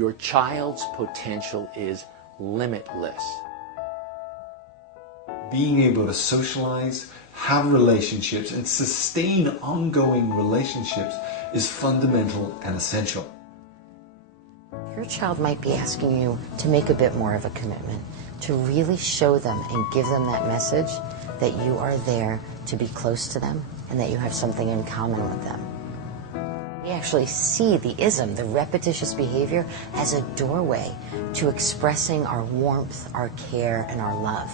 Your child's potential is limitless. Being able to socialize, have relationships, and sustain ongoing relationships is fundamental and essential. Your child might be asking you to make a bit more of a commitment, to really show them and give them that message that you are there to be close to them and that you have something in common with them. We actually see the ism, the repetitious behavior, as a doorway to expressing our warmth, our care, and our love.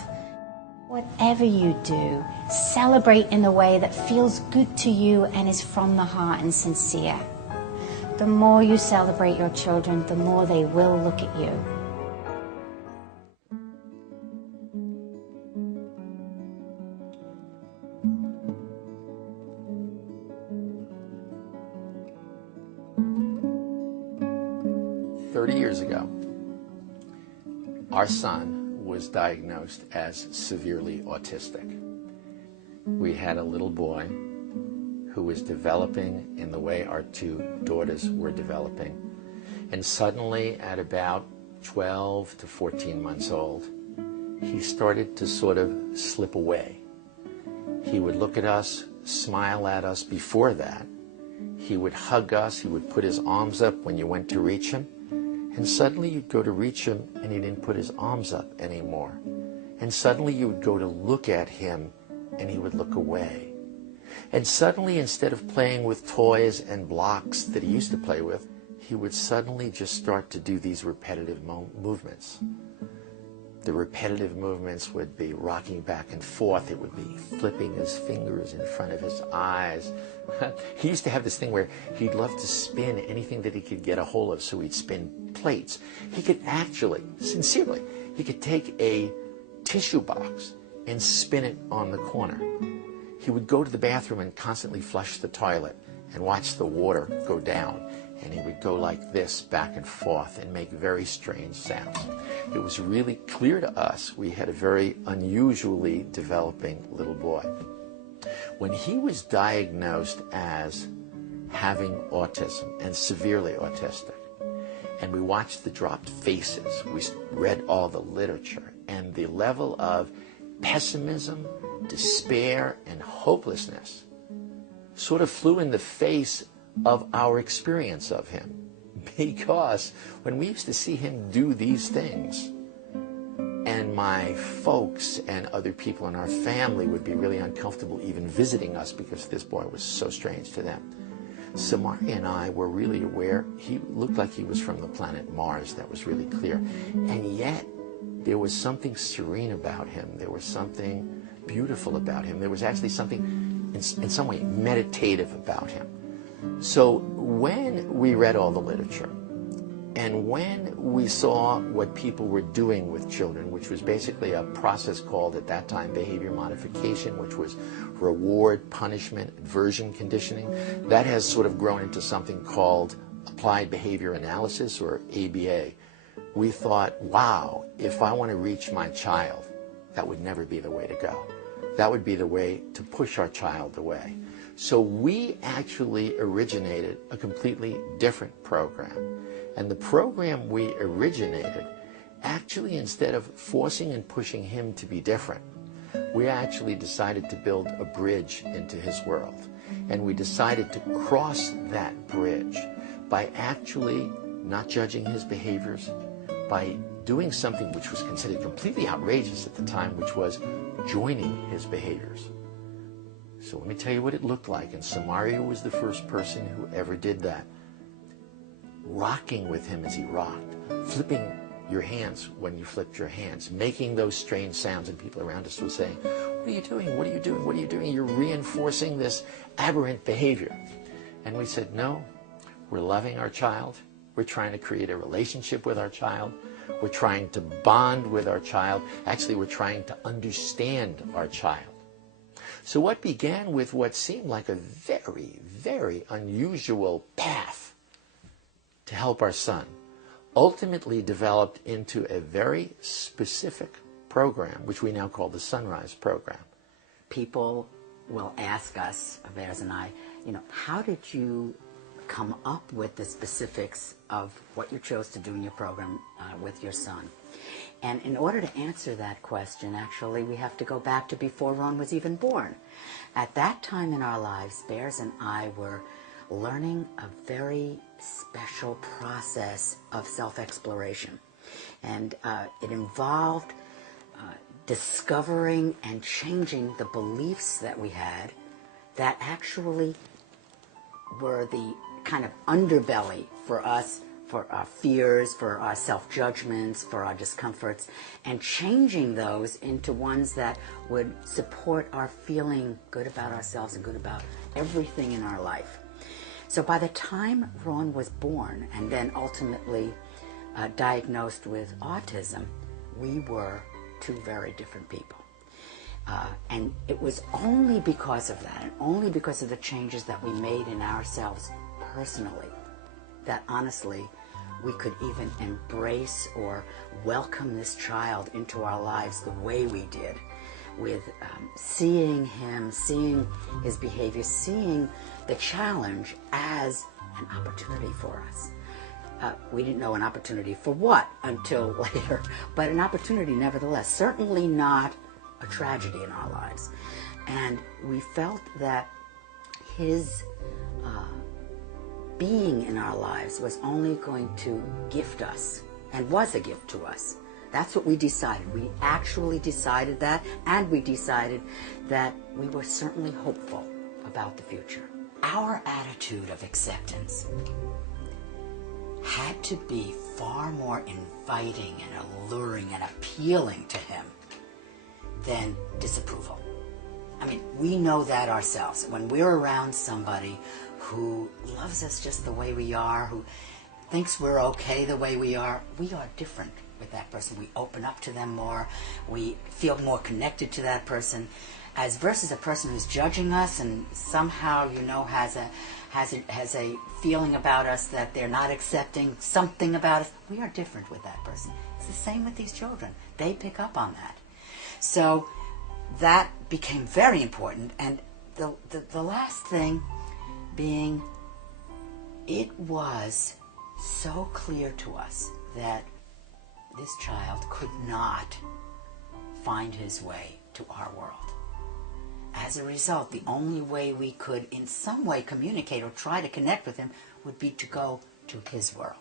Whatever you do, celebrate in a way that feels good to you and is from the heart and sincere. The more you celebrate your children, the more they will look at you. Years ago, our son was diagnosed as severely autistic. We had a little boy who was developing in the way our two daughters were developing, and suddenly at about 12 to 14 months old, he started to sort of slip away. He would look at us, smile at us. Before that, he would hug us, he would put his arms up when you went to reach him. And suddenly you'd go to reach him and he didn't put his arms up anymore. And suddenly you would go to look at him and he would look away. And suddenly, instead of playing with toys and blocks that he used to play with, he would suddenly just start to do these repetitive movements. The repetitive movements would be rocking back and forth. It would be flipping his fingers in front of his eyes. He used to have this thing where he'd love to spin anything that he could get a hold of, so he'd spin plates. He could actually, sincerely, he could take a tissue box and spin it on the corner. He would go to the bathroom and constantly flush the toilet and watch the water go down. And he would go like this back and forth and make very strange sounds. It was really clear to us we had a very unusually developing little boy. When he was diagnosed as having autism and severely autistic, and we watched the dropped faces, we read all the literature, and the level of pessimism, despair, and hopelessness sort of flew in the face of our experience of him. Because when we used to see him do these things, and my folks and other people in our family would be really uncomfortable even visiting us because this boy was so strange to them. Samari and I were really aware he looked like he was from the planet Mars. That was really clear. And yet, there was something serene about him. There was something beautiful about him. There was actually something, in some way, meditative about him. So when we read all the literature, and when we saw what people were doing with children, which was basically a process called at that time behavior modification, which was reward, punishment, aversion conditioning, that has sort of grown into something called applied behavior analysis, or ABA. We thought, wow, if I want to reach my child, that would never be the way to go. That would be the way to push our child away. So we actually originated a completely different program. And the program we originated, actually, instead of forcing and pushing him to be different, we actually decided to build a bridge into his world. And we decided to cross that bridge by actually not judging his behaviors, by doing something which was considered completely outrageous at the time, which was joining his behaviors. So let me tell you what it looked like. And Samaria was the first person who ever did that. Rocking with him as he rocked, flipping your hands when you flipped your hands, making those strange sounds, and people around us were saying, what are you doing? What are you doing? What are you doing? You're reinforcing this aberrant behavior. And we said, no, we're loving our child. We're trying to create a relationship with our child. We're trying to bond with our child. Actually, we're trying to understand our child. So what began with what seemed like a very, very unusual path to help our son ultimately developed into a very specific program, which we now call the Sunrise program. People will ask us, Avers and I, how did you come up with the specifics of what you chose to do in your program with your son. And in order to answer that question, actually, we have to go back to before Ron was even born. At that time in our lives, Bears and I were learning a very special process of self-exploration. And it involved discovering and changing the beliefs that we had that actually were the kind of underbelly for us, for our fears, for our self-judgments, for our discomforts, and changing those into ones that would support our feeling good about ourselves and good about everything in our life. So by the time Ron was born and then ultimately diagnosed with autism, we were two very different people. And it was only because of that, and only because of the changes that we made in ourselves personally, that honestly we could even embrace or welcome this child into our lives the way we did, with seeing him, seeing his behavior, seeing the challenge as an opportunity for us. We didn't know an opportunity for what until later, but an opportunity nevertheless, certainly not a tragedy in our lives. And we felt that his being in our lives was only going to gift us, and was a gift to us. That's what we decided. We actually decided that, and we decided that we were certainly hopeful about the future. Our attitude of acceptance had to be far more inviting and alluring and appealing to him than disapproval. I mean, we know that ourselves. When we're around somebody who loves us just the way we are, who thinks we're okay the way we are different with that person. We open up to them more. We feel more connected to that person, as versus a person who's judging us and somehow, you know, has a feeling about us that they're not accepting something about us. We are different with that person. It's the same with these children. They pick up on that. So that became very important. And the last thing being, it was so clear to us that this child could not find his way to our world. As a result, the only way we could in some way communicate or try to connect with him would be to go to his world.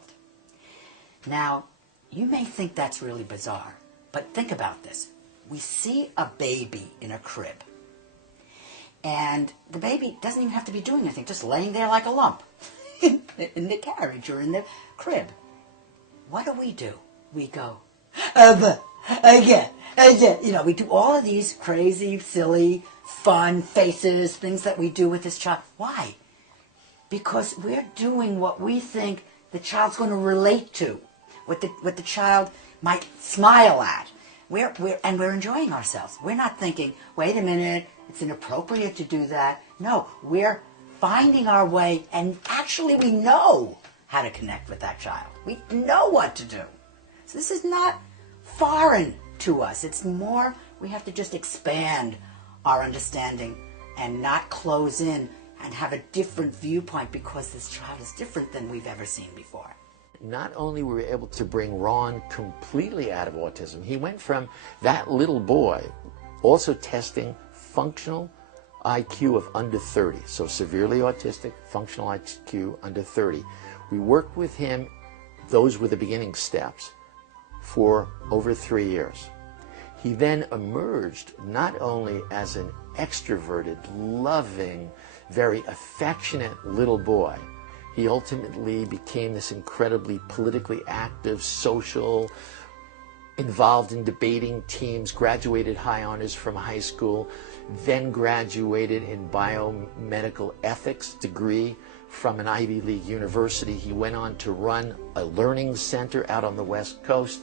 Now, you may think that's really bizarre, but think about this. We see a baby in a crib, and the baby doesn't even have to be doing anything, just laying there like a lump in the carriage or in the crib. What do? We go, again, you know, we do all of these crazy, silly, fun faces, things that we do with this child. Why? Because we're doing what we think the child's going to relate to, what the child might smile at. We're enjoying ourselves. We're not thinking, wait a minute, it's inappropriate to do that. No, we're finding our way, and actually we know how to connect with that child. We know what to do. So this is not foreign to us. It's more, we have to just expand our understanding and not close in and have a different viewpoint because this child is different than we've ever seen before. Not only were we able to bring Ron completely out of autism, he went from that little boy also testing functional IQ of under 30, so severely autistic, functional IQ under 30. We worked with him, those were the beginning steps, for over 3 years. He then emerged not only as an extroverted, loving, very affectionate little boy. He ultimately became this incredibly politically active, social, involved in debating teams, graduated high honors from high school, then graduated in biomedical ethics degree from an Ivy League university. He went on to run a learning center out on the West Coast,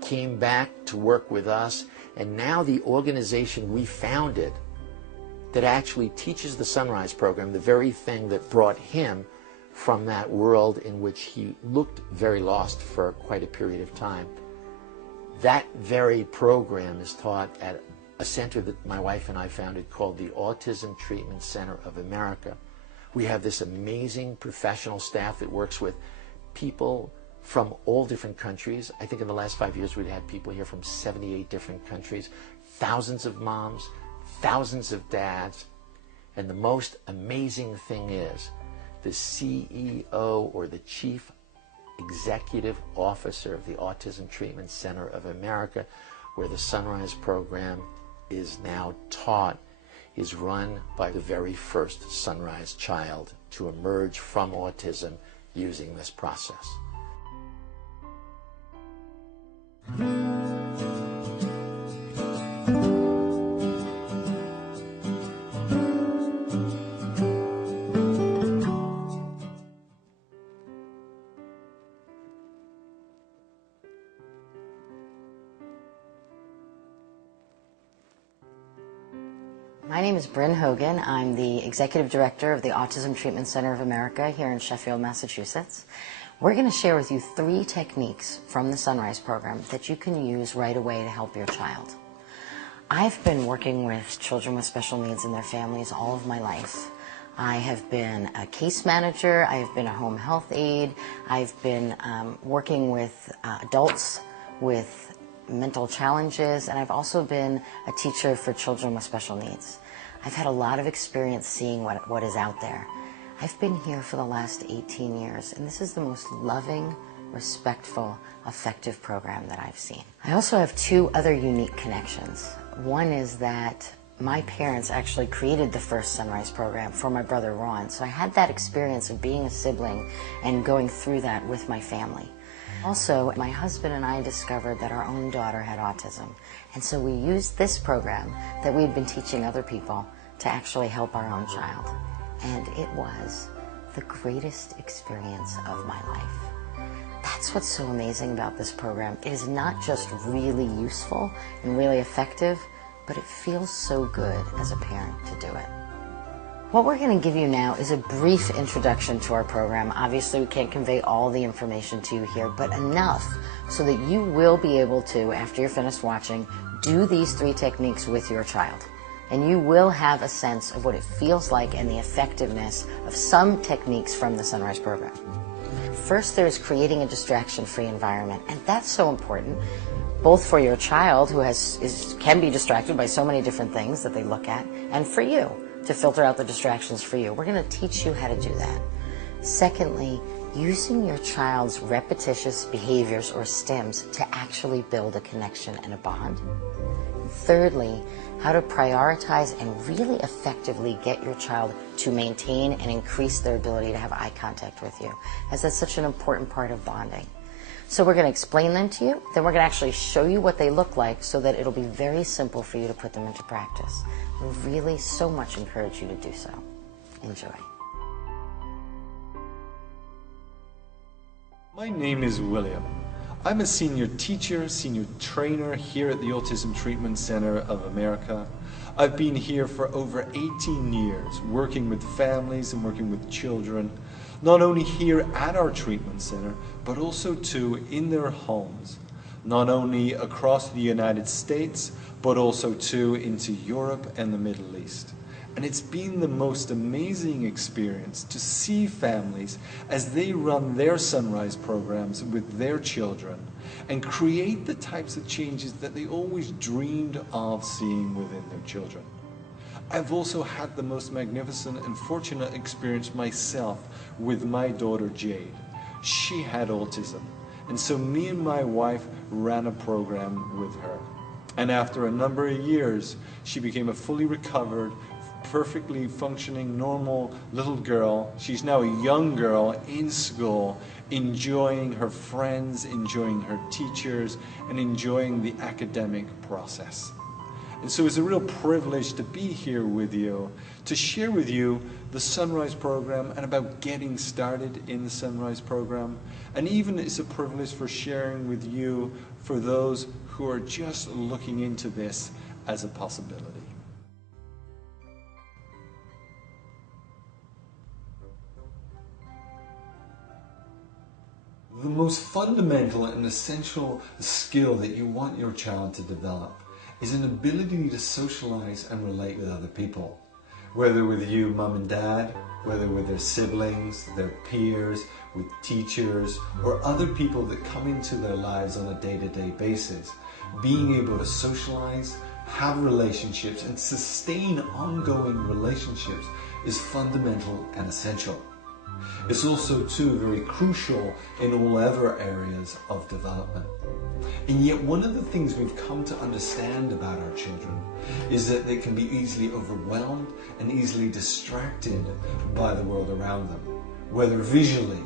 came back to work with us, and now the organization we founded that actually teaches the Sunrise program, the very thing that brought him from that world in which he looked very lost for quite a period of time. That very program is taught at a center that my wife and I founded called the Autism Treatment Center of America, We have this amazing professional staff that works with people from all different countries. I think in the last 5 years we've had people here from 78 different countries, thousands of moms, thousands of dads. And the most amazing thing is the CEO or the Chief Executive Officer of the Autism Treatment Center of America, where the Sunrise program is now taught, is run by the very first Sunrise child to emerge from autism using this process. My name is Bryn Hogan. I'm the Executive Director of the Autism Treatment Center of America here in Sheffield, Massachusetts. We're going to share with you 3 techniques from the Sunrise program that you can use right away to help your child. I've been working with children with special needs and their families all of my life. I have been a case manager, I've been a home health aide, I've been working with adults with mental challenges, and I've also been a teacher for children with special needs. I've had a lot of experience seeing what is out there. I've been here for the last 18 years, and this is the most loving, respectful, effective program that I've seen. I also have 2 other unique connections. One is that my parents actually created the first Sunrise program for my brother Ron, so I had that experience of being a sibling and going through that with my family. Also, my husband and I discovered that our own daughter had autism, and so we used this program that we'd been teaching other people to actually help our own child. And it was the greatest experience of my life. That's what's so amazing about this program. It is not just really useful and really effective, but it feels so good as a parent to do it. What we're going to give you now is a brief introduction to our program. Obviously, we can't convey all the information to you here, but enough so that you will be able to, after you're finished watching, do these 3 techniques with your child. And you will have a sense of what it feels like and the effectiveness of some techniques from the Sunrise program. First, there's creating a distraction-free environment, and that's so important, both for your child, who can be distracted by so many different things that they look at, and for you, to filter out the distractions for you. We're going to teach you how to do that. Secondly, using your child's repetitious behaviors or stims to actually build a connection and a bond. Thirdly, how to prioritize and really effectively get your child to maintain and increase their ability to have eye contact with you, as that's such an important part of bonding. So we're going to explain them to you, then we're going to actually show you what they look like so that it'll be very simple for you to put them into practice. We really so much encourage you to do so. Enjoy. My name is William. I'm a senior teacher, senior trainer here at the Autism Treatment Center of America. I've been here for over 18 years, working with families and working with children, not only here at our treatment center, but also too in their homes, not only across the United States, but also too into Europe and the Middle East. And it's been the most amazing experience to see families as they run their Sunrise programs with their children and create the types of changes that they always dreamed of seeing within their children. I've also had the most magnificent and fortunate experience myself with my daughter Jade. She had autism, and so me and my wife ran a program with her. And after a number of years, she became a fully recovered, perfectly functioning, normal little girl. She's now a young girl in school, enjoying her friends, enjoying her teachers, and enjoying the academic process. And so it's a real privilege to be here with you, to share with you the Sunrise program and about getting started in the Sunrise program. And even it's a privilege for sharing with you for those who are just looking into this as a possibility. The most fundamental and essential skill that you want your child to develop is an ability to socialize and relate with other people. Whether with you, mom and dad, whether with their siblings, their peers, with teachers, or other people that come into their lives on a day-to-day basis, being able to socialize, have relationships, and sustain ongoing relationships is fundamental and essential. It's also, too, very crucial in all other areas of development. And yet one of the things we've come to understand about our children is that they can be easily overwhelmed and easily distracted by the world around them, whether visually,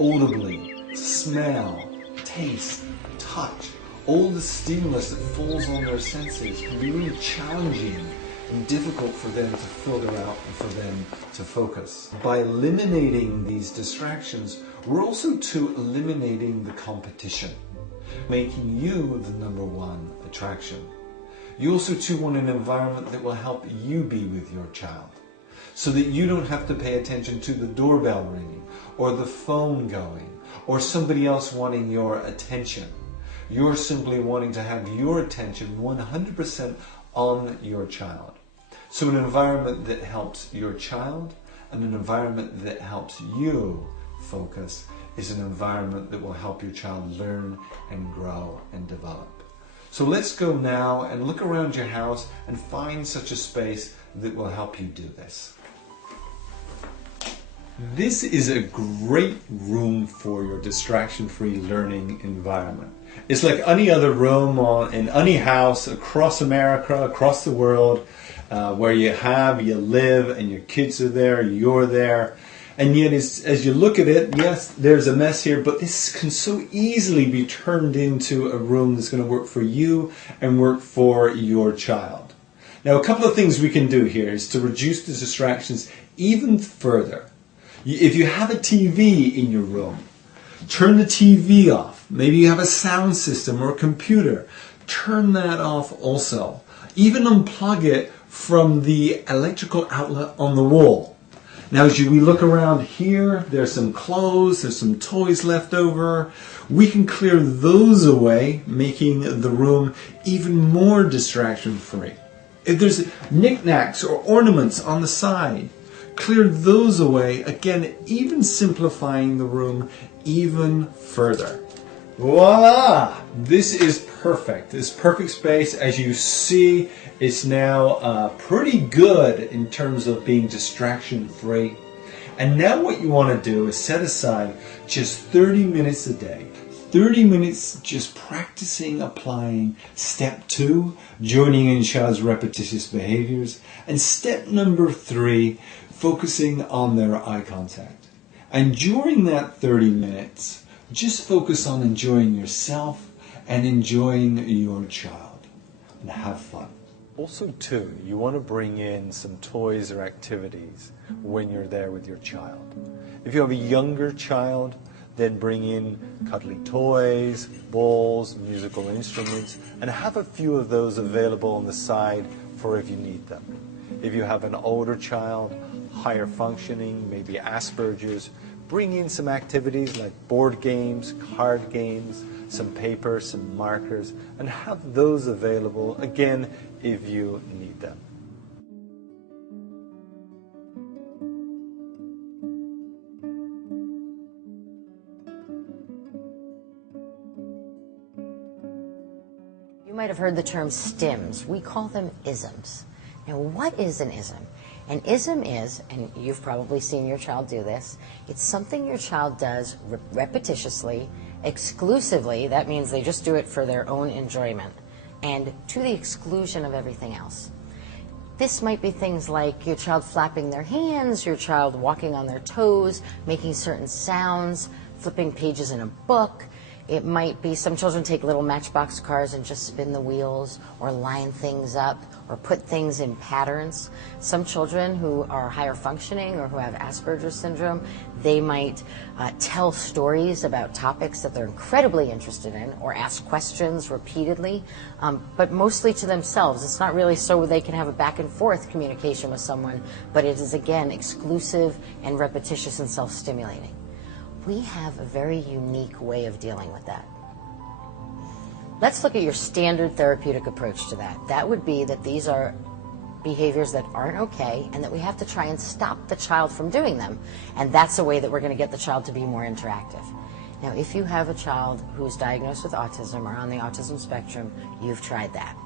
audibly, smell, taste, touch. All the stimulus that falls on their senses can be really challenging and difficult for them to filter out and for them to focus. By eliminating these distractions, we're also too eliminating the competition, making you the number one attraction. You also too want an environment that will help you be with your child, so that you don't have to pay attention to the doorbell ringing or the phone going or somebody else wanting your attention. You're simply wanting to have your attention 100% on your child. So an environment that helps your child and an environment that helps you focus is an environment that will help your child learn and grow and develop. So let's go now and look around your house and find such a space that will help you do this. This is a great room for your distraction-free learning environment. It's like any other room in any house across America, across the world, where you live and your kids are there, you're there. And yet as you look at it, yes, there's a mess here, but this can so easily be turned into a room that's going to work for you and work for your child. Now, a couple of things we can do here is to reduce the distractions even further. If you have a TV in your room, turn the TV off. Maybe you have a sound system or a computer. Turn that off also. Even unplug it from the electrical outlet on the wall. Now, as we look around here, there's some clothes, there's some toys left over. We can clear those away, making the room even more distraction-free. If there's knickknacks or ornaments on the side, clear those away, again, even simplifying the room even further. Voila! This is perfect. This perfect space, as you see, is now pretty good in terms of being distraction-free. And now what you want to do is set aside just 30 minutes a day. 30 minutes just practicing applying step 2, joining in child's repetitious behaviors, and step number 3, focusing on their eye contact. And during that 30 minutes, just focus on enjoying yourself and enjoying your child, and have fun. Also too, you want to bring in some toys or activities when you're there with your child. If you have a younger child, then bring in cuddly toys, balls, musical instruments, and have a few of those available on the side for if you need them. If you have an older child, higher functioning, maybe Asperger's, bring in some activities like board games, card games, some paper, some markers, and have those available, again, if you need them. You might have heard the term stims. We call them isms. Now, what is an ism? An ism is, and you've probably seen your child do this, it's something your child does repetitiously, exclusively. That means they just do it for their own enjoyment and to the exclusion of everything else. This might be things like your child flapping their hands, your child walking on their toes, making certain sounds, flipping pages in a book. It might be some children take little matchbox cars and just spin the wheels or line things up or put things in patterns. Some children who are higher functioning or who have Asperger's syndrome, they might tell stories about topics that they're incredibly interested in or ask questions repeatedly, but mostly to themselves. It's not really so they can have a back and forth communication with someone, but it is, again, exclusive and repetitious and self-stimulating. We have a very unique way of dealing with that. Let's look at your standard therapeutic approach to that. That would be that these are behaviors that aren't okay and that we have to try and stop the child from doing them. And that's a way that we're going to get the child to be more interactive. Now, if you have a child who's diagnosed with autism or on the autism spectrum, you've tried that,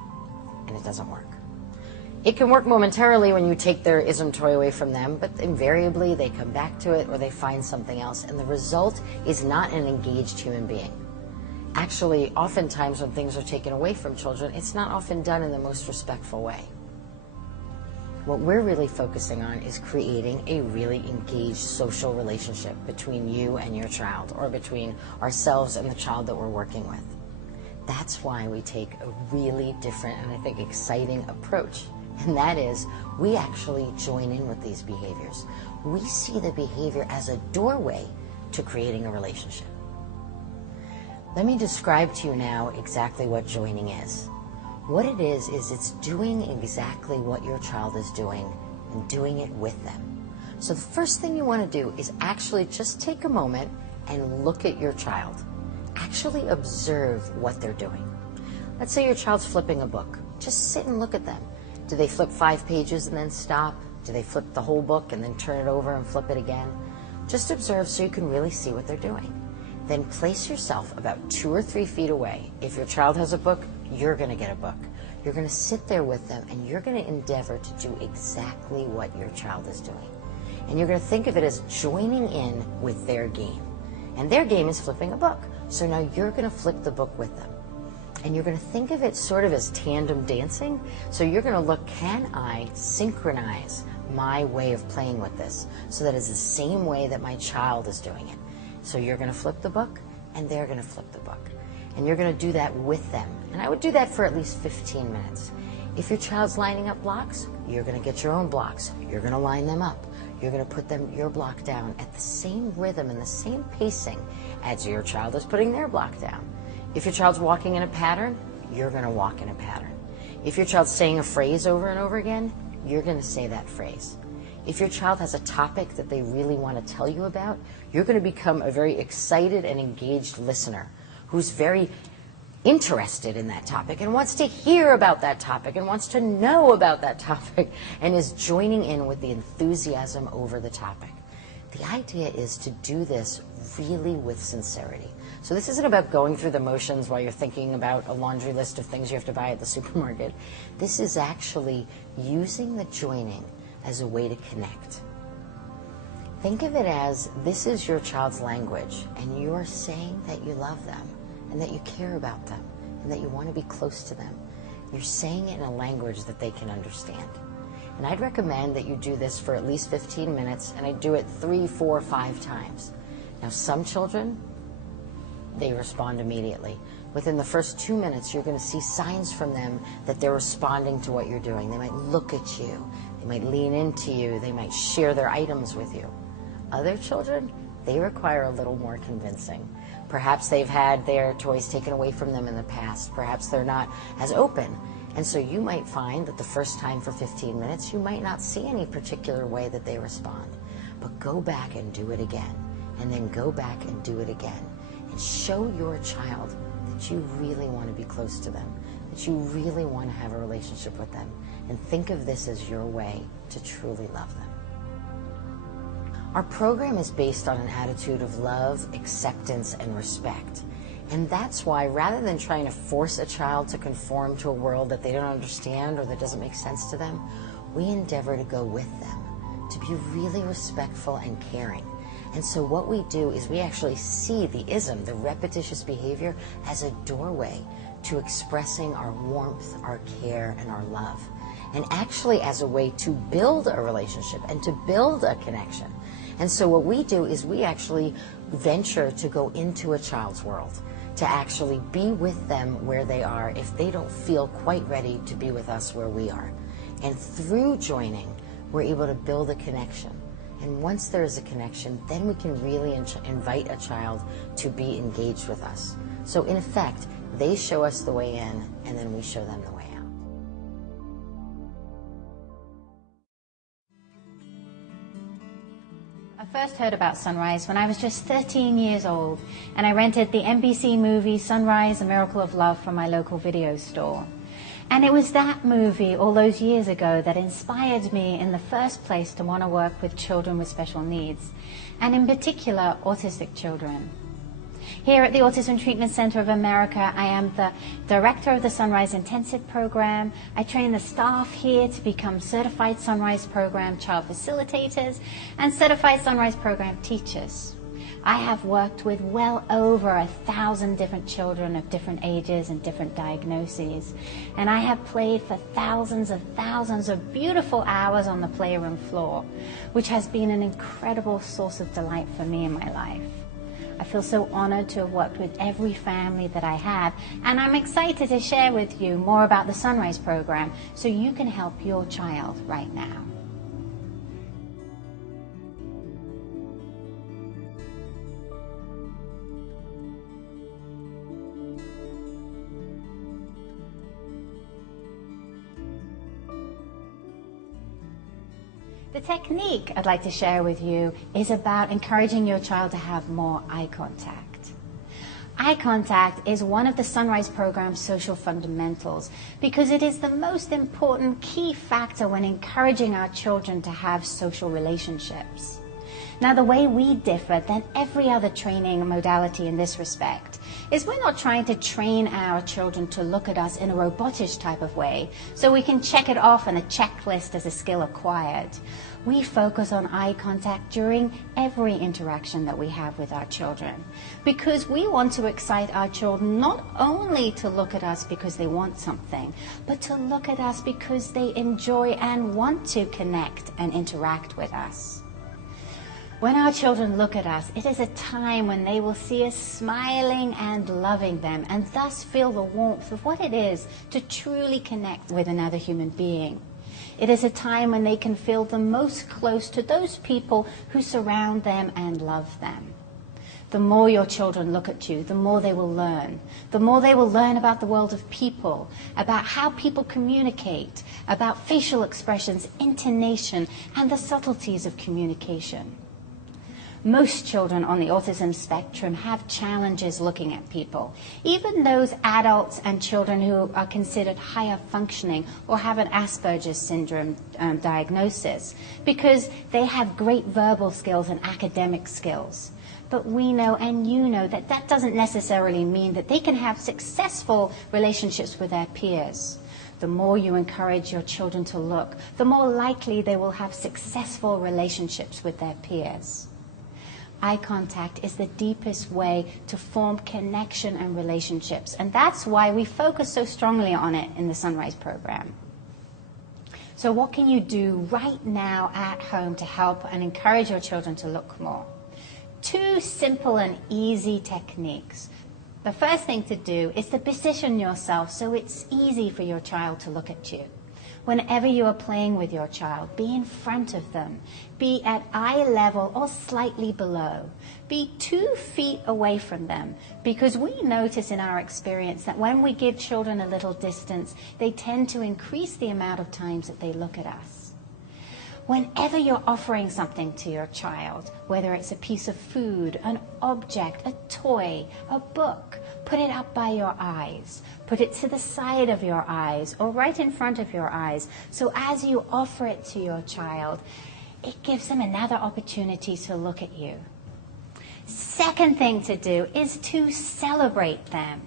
and it doesn't work. It can work momentarily when you take their ism toy away from them, but invariably they come back to it or they find something else, and the result is not an engaged human being. Actually, oftentimes when things are taken away from children, it's not often done in the most respectful way. What we're really focusing on is creating a really engaged social relationship between you and your child, or between ourselves and the child that we're working with. That's why we take a really different and I think exciting approach. And that is, we actually join in with these behaviors. We see the behavior as a doorway to creating a relationship. Let me describe to you now exactly what joining is. What it is it's doing exactly what your child is doing and doing it with them. So the first thing you want to do is actually just take a moment and look at your child. Actually observe what they're doing. Let's say your child's flipping a book. Just sit and look at them. Do they flip 5 pages and then stop? Do they flip the whole book and then turn it over and flip it again? Just observe so you can really see what they're doing. Then place yourself about 2 or 3 feet away. If your child has a book, you're going to get a book. You're going to sit there with them and you're going to endeavor to do exactly what your child is doing. And you're going to think of it as joining in with their game. And their game is flipping a book. So now you're going to flip the book with them. And you're going to think of it sort of as tandem dancing. So you're going to look, can I synchronize my way of playing with this so that it's the same way that my child is doing it? So you're going to flip the book and they're going to flip the book. And you're going to do that with them. And I would do that for at least 15 minutes. If your child's lining up blocks, you're going to get your own blocks. You're going to line them up. You're going to put your block down at the same rhythm and the same pacing as your child is putting their block down. If your child's walking in a pattern, you're going to walk in a pattern. If your child's saying a phrase over and over again, you're going to say that phrase. If your child has a topic that they really want to tell you about, you're going to become a very excited and engaged listener who's very interested in that topic and wants to hear about that topic and wants to know about that topic and is joining in with the enthusiasm over the topic. The idea is to do this really with sincerity. So this isn't about going through the motions while you're thinking about a laundry list of things you have to buy at the supermarket. This is actually using the joining as a way to connect. Think of it as this is your child's language and you're saying that you love them and that you care about them and that you want to be close to them. You're saying it in a language that they can understand. And I'd recommend that you do this for at least 15 minutes, and I do it 3, 4, 5 times. Now, some children, they respond immediately. Within the first 2 minutes, you're going to see signs from them that they're responding to what you're doing. They might look at you. They might lean into you. They might share their items with you. Other children, they require a little more convincing. Perhaps they've had their toys taken away from them in the past. Perhaps they're not as open. And so you might find that the first time for 15 minutes, you might not see any particular way that they respond. But go back and do it again. And then go back and do it again. And show your child that you really want to be close to them, that you really want to have a relationship with them. And think of this as your way to truly love them. Our program is based on an attitude of love, acceptance, and respect. And that's why, rather than trying to force a child to conform to a world that they don't understand or that doesn't make sense to them, we endeavor to go with them, to be really respectful and caring. And so what we do is we actually see the ism, the repetitious behavior, as a doorway to expressing our warmth, our care, and our love. And actually as a way to build a relationship and to build a connection. And so what we do is we actually venture to go into a child's world, to actually be with them where they are if they don't feel quite ready to be with us where we are. And through joining, we're able to build a connection. And once there is a connection, then we can really invite a child to be engaged with us. So in effect, they show us the way in, and then we show them the way out. I first heard about Sunrise when I was just 13 years old, and I rented the NBC movie Sunrise, A Miracle of Love from my local video store. And it was that movie all those years ago that inspired me in the first place to want to work with children with special needs, and in particular, autistic children. Here at the Autism Treatment Center of America, I am the director of the Sunrise Intensive Program. I train the staff here to become certified Sunrise Program child facilitators and certified Sunrise Program teachers. I have worked with well over 1,000 different children of different ages and different diagnoses. And I have played for thousands of beautiful hours on the playroom floor, which has been an incredible source of delight for me in my life. I feel so honored to have worked with every family that I have, and I'm excited to share with you more about the Sunrise Program so you can help your child right now. The technique I'd like to share with you is about encouraging your child to have more eye contact. Eye contact is one of the Sunrise Program's social fundamentals because it is the most important key factor when encouraging our children to have social relationships. Now, the way we differ than every other training modality in this respect is we're not trying to train our children to look at us in a robotish type of way so we can check it off on a checklist as a skill acquired. We focus on eye contact during every interaction that we have with our children because we want to excite our children not only to look at us because they want something, but to look at us because they enjoy and want to connect and interact with us. When our children look at us, it is a time when they will see us smiling and loving them and thus feel the warmth of what it is to truly connect with another human being. It is a time when they can feel the most close to those people who surround them and love them. The more your children look at you, the more they will learn. The more they will learn about the world of people, about how people communicate, about facial expressions, intonation, and the subtleties of communication. Most children on the autism spectrum have challenges looking at people, even those adults and children who are considered higher functioning or have an Asperger's syndrome diagnosis, because they have great verbal skills and academic skills. But we know, and you know, that that doesn't necessarily mean that they can have successful relationships with their peers. The more you encourage your children to look, the more likely they will have successful relationships with their peers. Eye contact is the deepest way to form connection and relationships, and that's why we focus so strongly on it in the Sunrise Program. So what can you do right now at home to help and encourage your children to look more? 2 simple and easy techniques. The first thing to do is to position yourself so it's easy for your child to look at you. Whenever you are playing with your child, be in front of them. Be at eye level or slightly below. Be 2 feet away from them, because we notice in our experience that when we give children a little distance, they tend to increase the amount of times that they look at us. Whenever you're offering something to your child, whether it's a piece of food, an object, a toy, a book, put it up by your eyes. Put it to the side of your eyes or right in front of your eyes. So as you offer it to your child, it gives them another opportunity to look at you. Second thing to do is to celebrate them.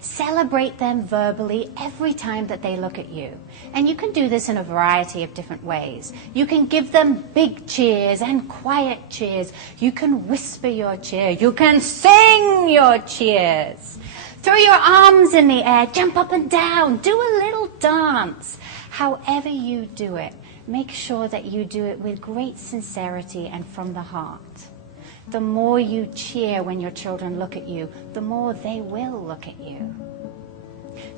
Celebrate them verbally every time that they look at you. And you can do this in a variety of different ways. You can give them big cheers and quiet cheers. You can whisper your cheer. You can sing your cheers. Throw your arms in the air, jump up and down, do a little dance. However you do it, make sure that you do it with great sincerity and from the heart. The more you cheer when your children look at you, the more they will look at you.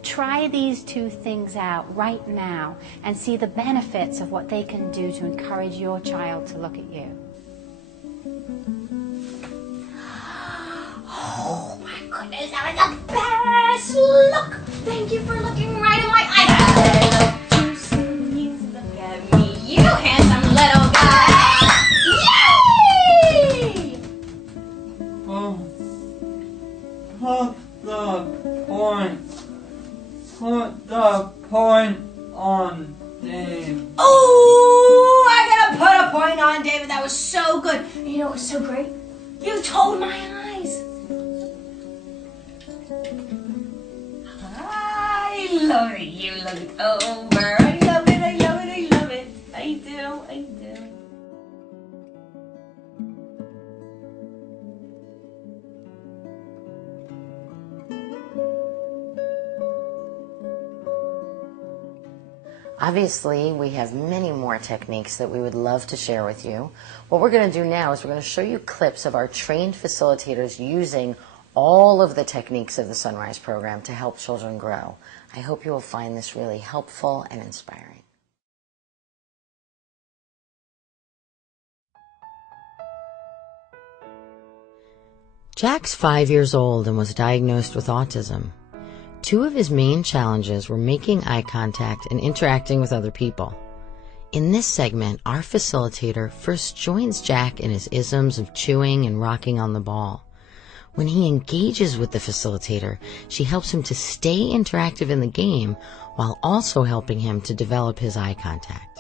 Try these 2 things out right now and see the benefits of what they can do to encourage your child to look at you. Oh my goodness, that was the best look! Thank you for looking right in my eyes. You soon you look at me, you handsome little guy! Yay! Put the point was so great. You told my eyes. I love it. You look it over. I love it. I love it. I love it. I do. I do. Obviously, we have many more techniques that we would love to share with you. What we're going to do now is we're going to show you clips of our trained facilitators using all of the techniques of the Sunrise program to help children grow. I hope you will find this really helpful and inspiring. Jack's 5 years old and was diagnosed with autism. Two of his main challenges were making eye contact and interacting with other people. In this segment, our facilitator first joins Jack in his isms of chewing and rocking on the ball. When he engages with the facilitator, she helps him to stay interactive in the game while also helping him to develop his eye contact.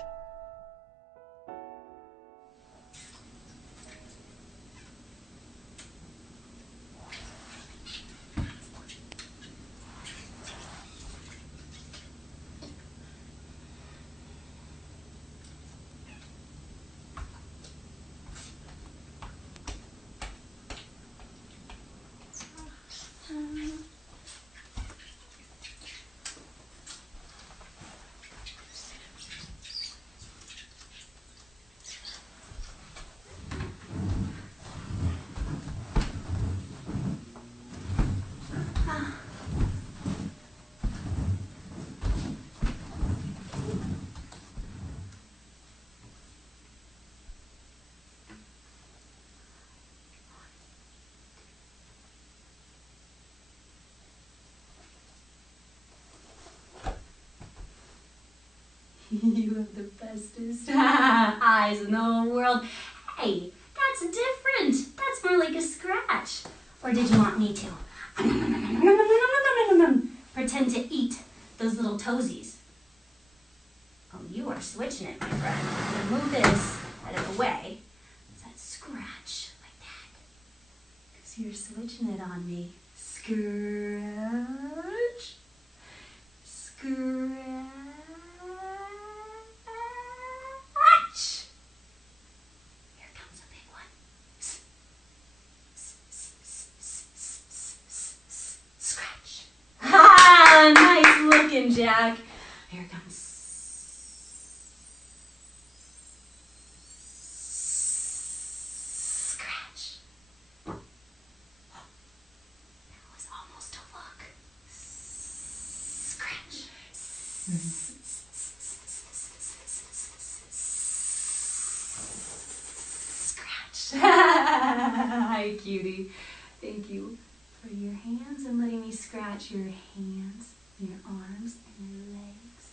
You have the bestest eyes in the whole world. Hey, that's different. That's more like a scratch. Or did you want me to pretend to eat those little toesies? Oh, you are switching it, my friend. I'm gonna move this out of the way. That scratch like that. Because you're switching it on me. Scratch. Scratch. Here comes a big one. Scratch. Ha! Nice looking, Jack. Here it comes. Scratch. That was almost a look. Scratch. Scratch. Hi, cutie. Thank you for your hands and letting me scratch your hands, your arms, and your legs.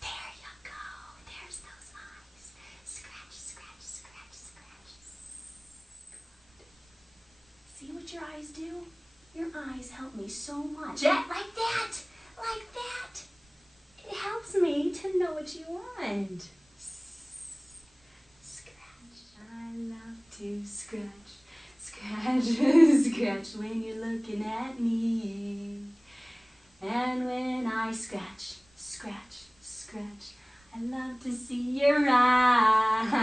There you go. There's those eyes. Scratch, scratch, scratch, scratch. See what your eyes do? Your eyes help me so much. Like that. Like that. It helps me to know what you want. Scratch. I love to scratch. Scratch, scratch when you're looking at me. And when I scratch, scratch, scratch, I love to see your eyes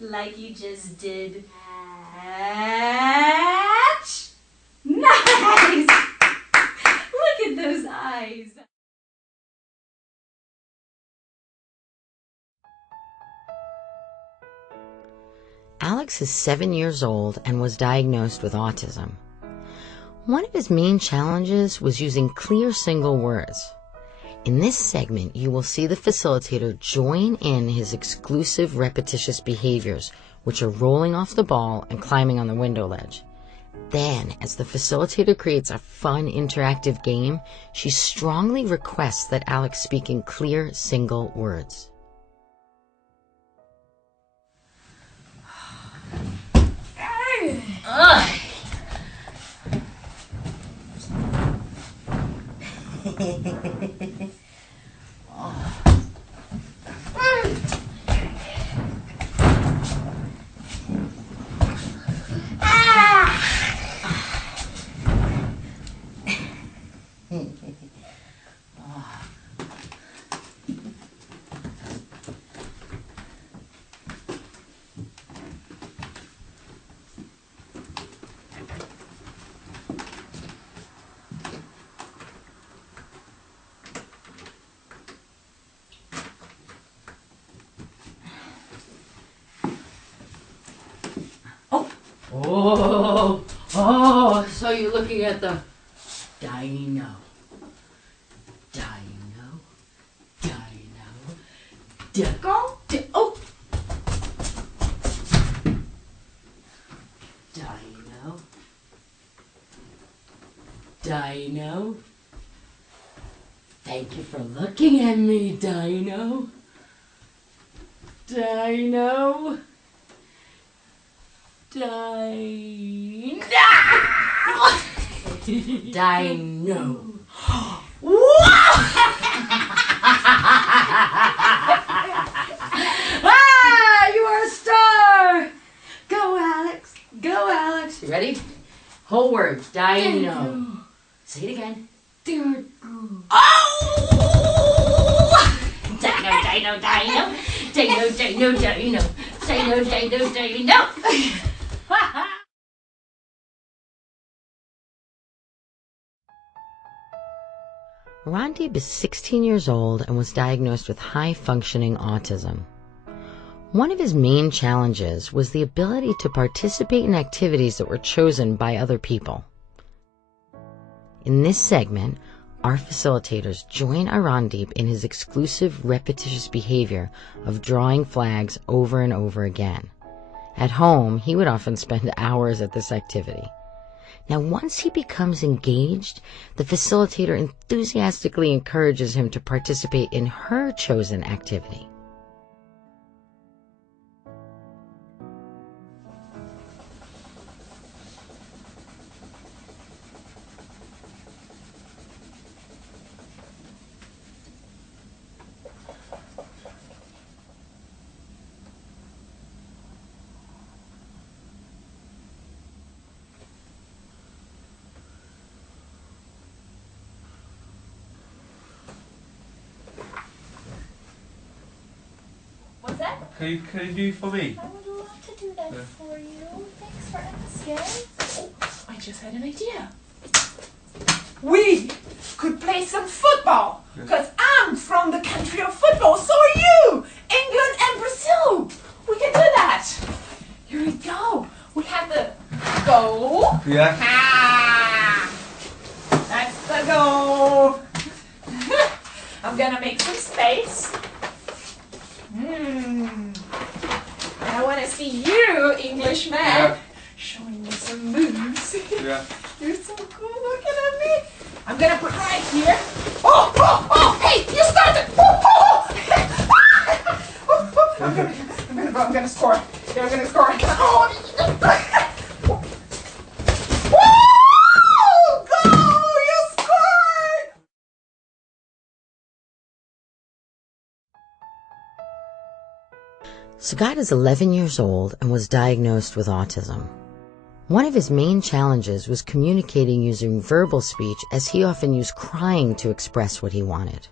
like you just did. Scratch. Nice! Look at those eyes. Alex is 7 years old and was diagnosed with autism. One of his main challenges was using clear single words. In this segment, you will see the facilitator join in his exclusive repetitious behaviors, which are rolling off the ball and climbing on the window ledge. Then, as the facilitator creates a fun interactive game, she strongly requests that Alex speak in clear single words. Ugh. Oh, so you're looking at the dino. Oh. Dino. Thank you for looking at me, Dino. Dino. You are a star! Go, Alex. Go, Alex. You ready? Whole word. Dino. Say it again. Oh! Dino. Rondib is 16 years old and was diagnosed with high-functioning autism. One of his main challenges was the ability to participate in activities that were chosen by other people. In this segment, our facilitators join Rondib in his exclusive repetitious behavior of drawing flags over and over again. At home, he would often spend hours at this activity. Now, once he becomes engaged, the facilitator enthusiastically encourages him to participate in her chosen activity. What's that? Can you do for me? I would love to do that for you. Thanks for asking. Oh, I just had an idea. We could play some football. Because I'm from the country of football. So are you. England and Brazil. We can do that. Here we go. We have the goal. Yeah. Ah, that's the goal. I'm going to make some space. And I want to see you, Englishman, showing me some moves. Yeah. You're so cool looking at me. I'm going to put right here. Oh, hey, you started. I'm going to score. Yeah, I'm going to score. Go! You scored! Sagat is 11 years old and was diagnosed with autism. One of his main challenges was communicating using verbal speech, as he often used crying to express what he wanted.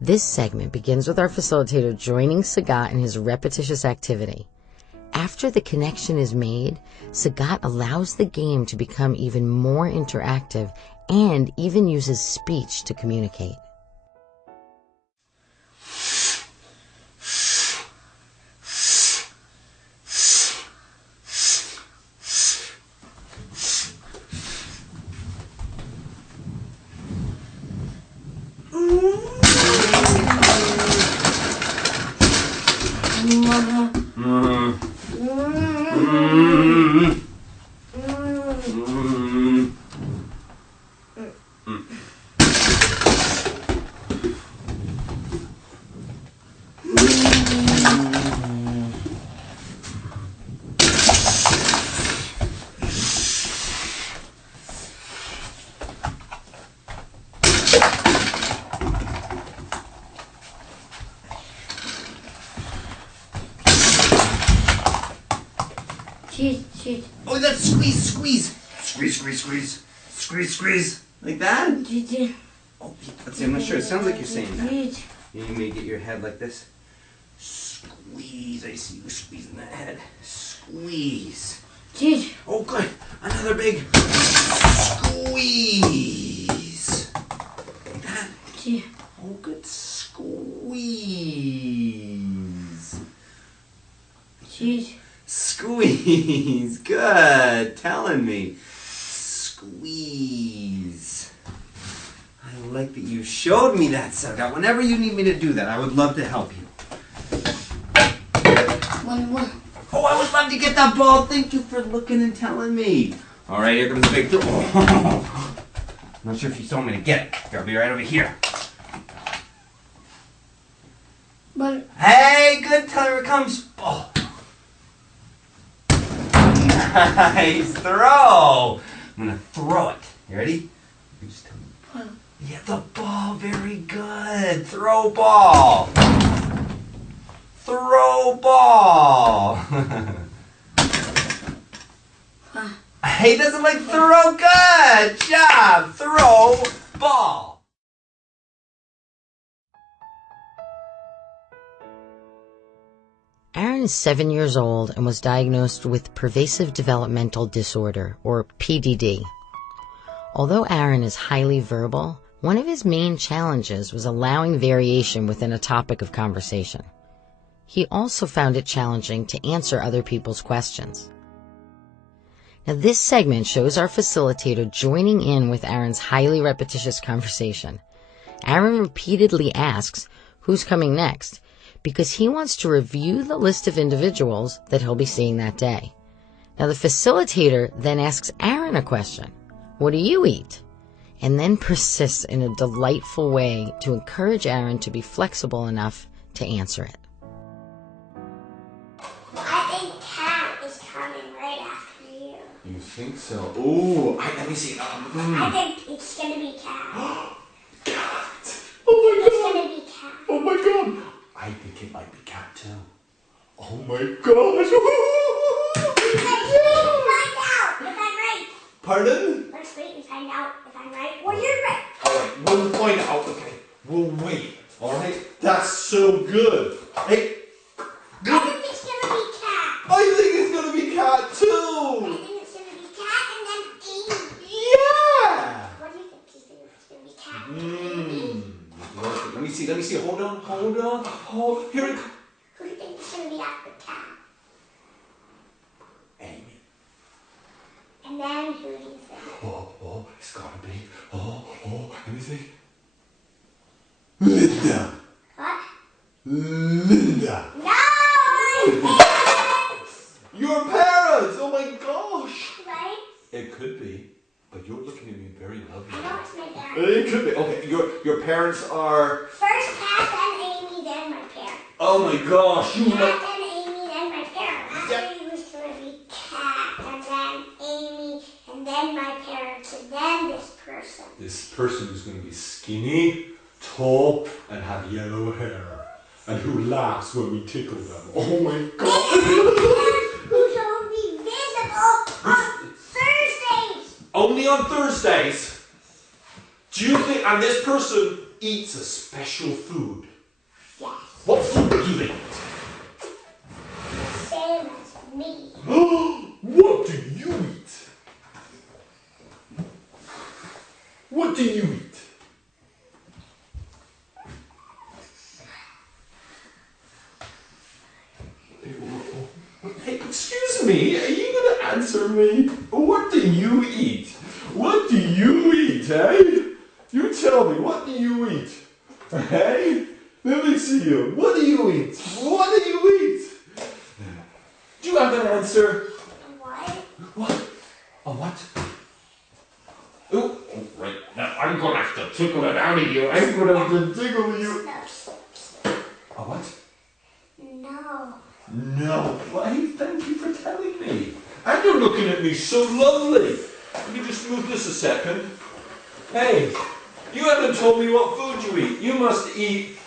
This segment begins with our facilitator joining Sagat in his repetitious activity. After the connection is made, Sagat allows the game to become even more interactive and even uses speech to communicate. Oh, that's squeeze. Squeeze. Like that? Oh, let's see, I'm not sure. It sounds like you're saying that. You may get your head like this. Squeeze. I see you squeezing that head. Squeeze. Oh, good. Another big squeeze. Like that. Oh, good. Squeeze. Squeeze. Squeeze. Good. Telling me. Squeeze. I like that you showed me that, Saga. Whenever you need me to do that, I would love to help you. One. Oh, I would love to get that ball. Thank you for looking and telling me. All right, here comes the big throw. Oh. Not sure if you told me to get it. I'll be right over here. But hey, good. Here it comes. Ball. Nice throw. I'm gonna throw it. You ready? You just tell me. Yeah, the ball. Very good. Throw ball. Throw ball. He doesn't like throw. Good job. Throw ball. Aaron is 7 years old and was diagnosed with pervasive developmental disorder, or PDD. Although Aaron is highly verbal, one of his main challenges was allowing variation within a topic of conversation. He also found it challenging to answer other people's questions. Now, this segment shows our facilitator joining in with Aaron's highly repetitious conversation. Aaron repeatedly asks, "Who's coming next?" because he wants to review the list of individuals that he'll be seeing that day. Now, the facilitator then asks Aaron a question, "What do you eat?" and then persists in a delightful way to encourage Aaron to be flexible enough to answer it. I think Cat is coming right after you. You think so? Ooh, let me see. I think it's gonna be Cat. Cat! Oh my It's god! gonna be Cat. Oh my god! I think it might be Cat too. Oh my gosh! Let's wait and find out if I'm right. Pardon? Let's wait and find out if I'm right or you're right. Alright, we'll find out. Okay, we'll wait. Alright? That's so good. Hey, I think it's gonna be Cat. I think it's gonna be Cat I too! think it's gonna be Cat and then Amy. Yeah! What do you think? Do you think it's gonna be Cat and Amy? Let me see. Hold on. Oh, here it comes. Who do you think is gonna be after Cat? Amy. And then who do you think? Oh, it's gotta be. Oh, let me see. Linda. What? Linda. No! My Your parents! Oh my gosh! right? It could be, but you're looking at me very lovely. I know it's my dad. It could be. Okay, your parents are. First Cat, then Amy, then my parents. Oh my gosh! You Cat, like. then Amy, then my parents. Actually, it was going to be Cat, and then Amy, and then my parents, and then this person. This person who's going to be skinny, tall, and have yellow hair, and who laughs when we tickle them. Oh my god! Who's only visible on Thursdays. Only on Thursdays. Do you think? And this person eats a special food. Yes. What food do they eat? Same as me. What do you eat? What do you eat? Hey, excuse me, are you going to answer me? What do you eat? What do you eat, eh? You tell me, what do you eat? Hey? Let me see you. What do you eat? What do you eat? Do you have an answer? What? What? A what? Oh, right. Now I'm going to have to tickle it out of you. I'm going to have to tickle you. A what? No. No. Well, hey, thank you for telling me. And you're looking at me so lovely. Let me just move this a second. Hey, you haven't told me what food you eat. You must eat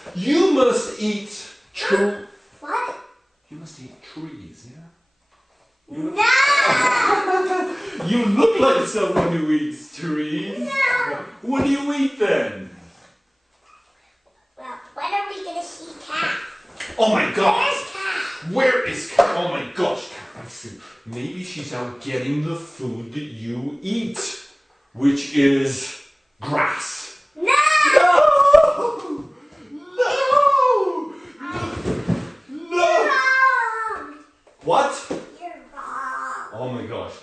What? You must eat trees, yeah? No! You look like someone who eats trees. No! What do you eat then? Well, when are we going to see Cat? Oh my god! Where's Cat? Where is Cat? Oh my gosh, Cat. I see. Maybe she's out getting the food that you eat, which is grass. No! No! No! You're wrong! What? You're wrong.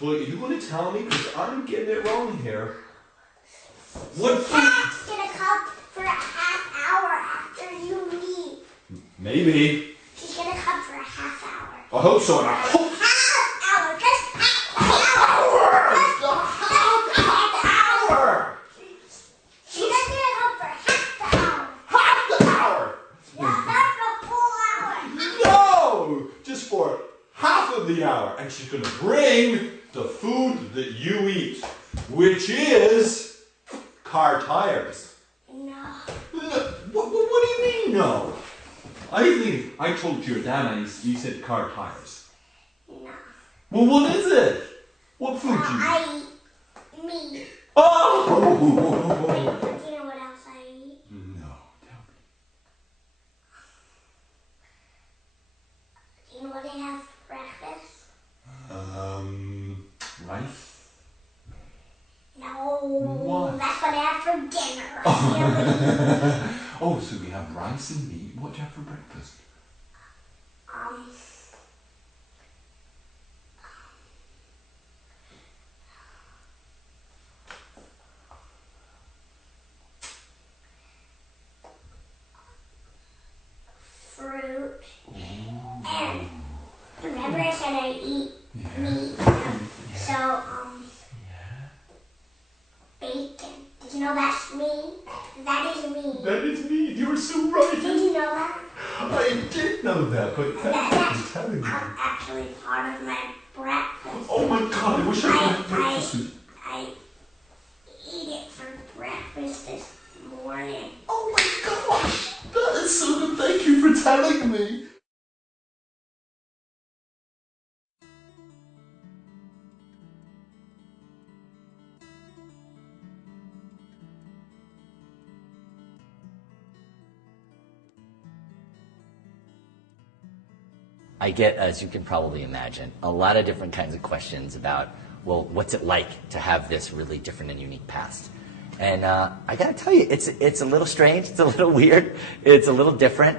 Well, you're going to tell me because I'm getting it wrong here. What? Cat's gonna come for a half hour after you leave. Maybe. She's gonna come for a half hour. I hope so. And I hope. Half hour, just half Hour! She's just gonna come for half the hour. Half the hour! Yeah, not the full hour. No! Just for half of the hour. And she's going to bring the food that you eat, which is car tires. No. What do you mean, no? I think I told your dad and you said car tires. No. Well, what is it? What food do you eat? I eat meat. Oh! Wait, do you know what else I eat? No, tell Do you know what I have for breakfast? me. Rice? No. What? That's what I have for dinner. Oh, so we have rice and meat. What do you have for breakfast? Fruit. And remember I said I eat meat. So, bacon. Did you know that's me? That is me. That is me. You were so right. Did you know that? I did know that, but thank you for telling me. That's actually part of my breakfast. Oh my God, I wish I had breakfast. I eat it for breakfast this morning. Oh my gosh, that is so good. Thank you for telling me. I get, as you can probably imagine, a lot of different kinds of questions about, well, what's it like to have this really different and unique past? And I got to tell you, it's a little strange, it's a little weird, it's a little different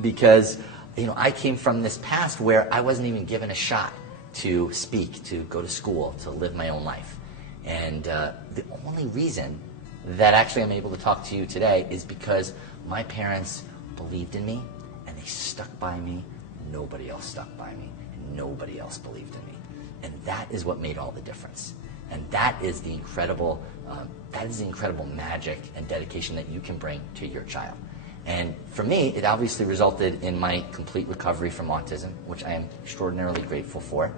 because I came from this past where I wasn't even given a shot to speak, to go to school, to live my own life. And the only reason that actually I'm able to talk to you today is because my parents believed in me and they stuck by me. Nobody else stuck by me, and nobody else believed in me. And that is what made all the difference. And that is the incredible magic and dedication that you can bring to your child. And for me, it obviously resulted in my complete recovery from autism, which I am extraordinarily grateful for.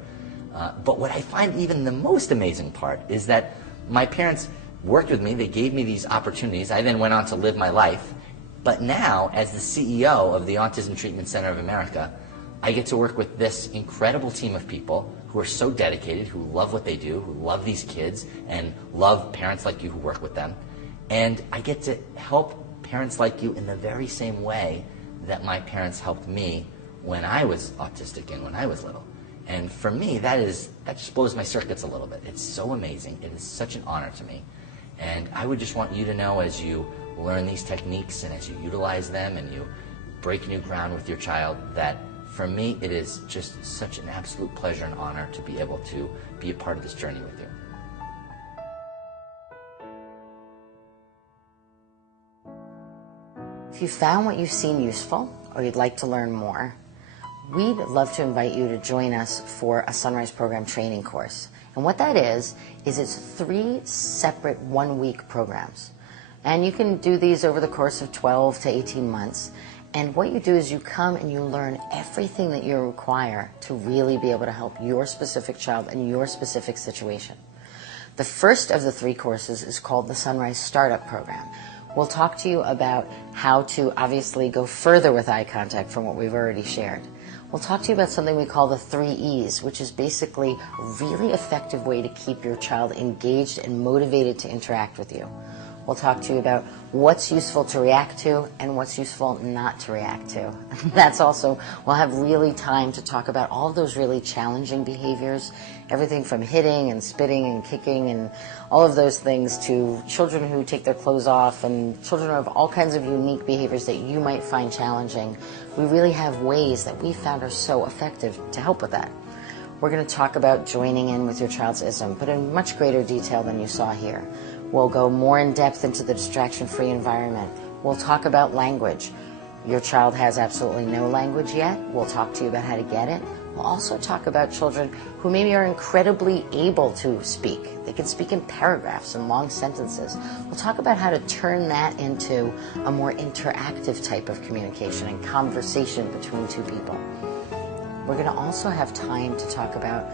But what I find even the most amazing part is that my parents worked with me, they gave me these opportunities, I then went on to live my life. But now, as the CEO of the Autism Treatment Center of America, I get to work with this incredible team of people who are so dedicated, who love what they do, who love these kids, and love parents like you who work with them. And I get to help parents like you in the very same way that my parents helped me when I was autistic and when I was little. And for me, that just blows my circuits a little bit. It's so amazing. It is such an honor to me. And I would just want you to know, as you learn these techniques and as you utilize them and you break new ground with your child, that for me, it is just such an absolute pleasure and honor to be able to be a part of this journey with you. If you found what you've seen useful or you'd like to learn more, we'd love to invite you to join us for a Sunrise Program training course. And what that is it's 3 separate one-week programs. And you can do these over the course of 12 to 18 months. And what you do is you come and you learn everything that you require to really be able to help your specific child and your specific situation. The first of the 3 courses is called the Sunrise Startup Program. We'll talk to you about how to obviously go further with eye contact from what we've already shared. We'll talk to you about something we call the 3 E's, which is basically a really effective way to keep your child engaged and motivated to interact with you. We'll talk to you about what's useful to react to and what's useful not to react to. That's also, we'll have really time to talk about all of those really challenging behaviors, everything from hitting and spitting and kicking and all of those things to children who take their clothes off and children who have all kinds of unique behaviors that you might find challenging. We really have ways that we found are so effective to help with that. We're going to talk about joining in with your child's ISM, but in much greater detail than you saw here. We'll go more in depth into the distraction-free environment. We'll talk about language. Your child has absolutely no language yet. We'll talk to you about how to get it. We'll also talk about children who maybe are incredibly able to speak. They can speak in paragraphs and long sentences. We'll talk about how to turn that into a more interactive type of communication and conversation between two people. We're going to also have time to talk about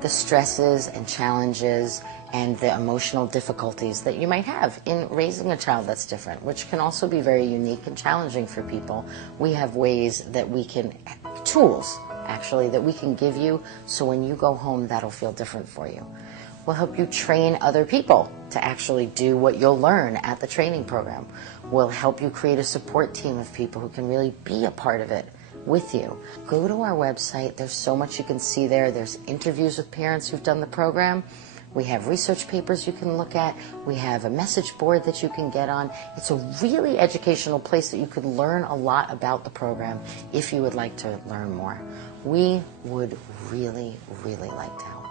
the stresses and challenges and the emotional difficulties that you might have in raising a child that's different, which can also be very unique and challenging for people. We have ways that we can, tools actually, that we can give you so when you go home that'll feel different for you. We'll help you train other people to actually do what you'll learn at the training program. We'll help you create a support team of people who can really be a part of it with you. Go to our website. There's so much you can see there. There's interviews with parents who've done the program. We have research papers you can look at. We have a message board that you can get on. It's a really educational place that you can learn a lot about the program if you would like to learn more. We would really, really like to help.